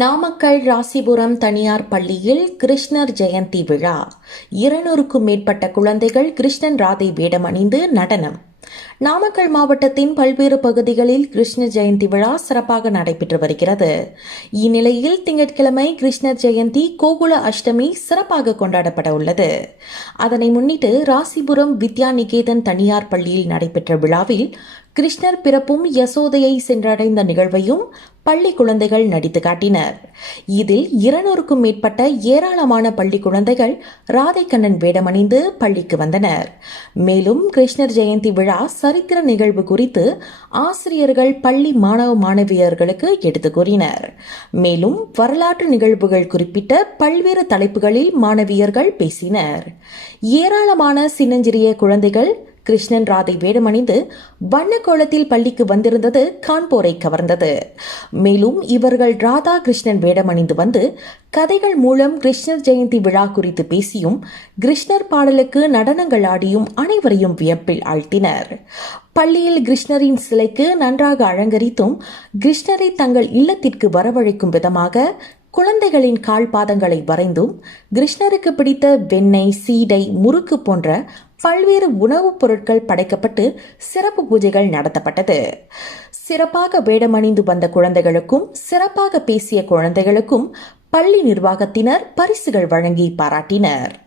நாமக்கல் ராசிபுரம் தனியார் பள்ளியில் கிருஷ்ணர் ஜெயந்தி விழா 200க்கும் மேற்பட்ட குழந்தைகள் கிருஷ்ணன் ராதை வேடமணிந்து நடனம். நாமக்கல் மாவட்டத்தின் பல்வேறு பகுதிகளில் கிருஷ்ண ஜெயந்தி விழா சிறப்பாக நடைபெற்று வருகிறது. இந்நிலையில் திங்கட்கிழமை கிருஷ்ணர் ஜெயந்தி கோகுல அஷ்டமி சிறப்பாக கொண்டாடப்பட உள்ளது. அதனை முன்னிட்டு ராசிபுரம் வித்யா நிகேதன் தனியார் பள்ளியில் நடைபெற்ற விழாவில் கிருஷ்ணர் பிறப்பும் யசோதையை சென்றடைந்த நிகழ்வையும் பள்ளி குழந்தைகள் நடித்து காட்டினர். இதில் 200க்கும் மேற்பட்ட ஏராளமான பள்ளி குழந்தைகள் ராதைக்கண்ணன் வேடமணிந்து பள்ளிக்கு வந்தனர். மேலும் கிருஷ்ணர் ஜெயந்தி விழா சரித்திர நிகழ்வு குறித்து ஆசிரியர்கள் பள்ளி மாணவ மாணவியர்களுக்கு எடுத்துக் கூறினர். மேலும் வரலாற்று நிகழ்வுகள் குறிப்பிட்ட பல்வேறு தலைப்புகளில் மாணவியர்கள் பேசினர். ஏராளமான சின்னஞ்சிறிய குழந்தைகள் கிருஷ்ணன் ராதை வேடமணிந்து வண்ணக்கோலத்தில் பள்ளிக்கு வந்திருந்தது காண்போரை கவர்ந்தது. மேலும் இவர்கள் ராதா கிருஷ்ணன் வேடமணிந்து வந்து கதைகள் மூலம் கிருஷ்ணர் ஜெயந்தி விழா குறித்து பேசியும் கிருஷ்ணர் பாடலுக்கு நடனங்கள் ஆடியும் அனைவரையும் வியப்பில் ஆழ்த்தினர். பள்ளியில் கிருஷ்ணரின் சிலைக்கு நன்றாக அலங்கரித்தும் கிருஷ்ணரை தங்கள் இல்லத்திற்கு வரவழைக்கும் விதமாக குழந்தைகளின் கால் பாதங்களை வரைந்தும் கிருஷ்ணருக்கு பிடித்த வெண்ணெய், சீடை, முறுக்கு போன்ற பல்வேறு உணவுப் பொருட்கள் படைக்கப்பட்டு சிறப்பு பூஜைகள் நடத்தப்பட்டது. சிறப்பாக வேடமணிந்து வந்த குழந்தைகளுக்கும் சிறப்பாக பேசிய குழந்தைகளுக்கும் பள்ளி நிர்வாகத்தினர் பரிசுகள் வழங்கி பாராட்டினர்.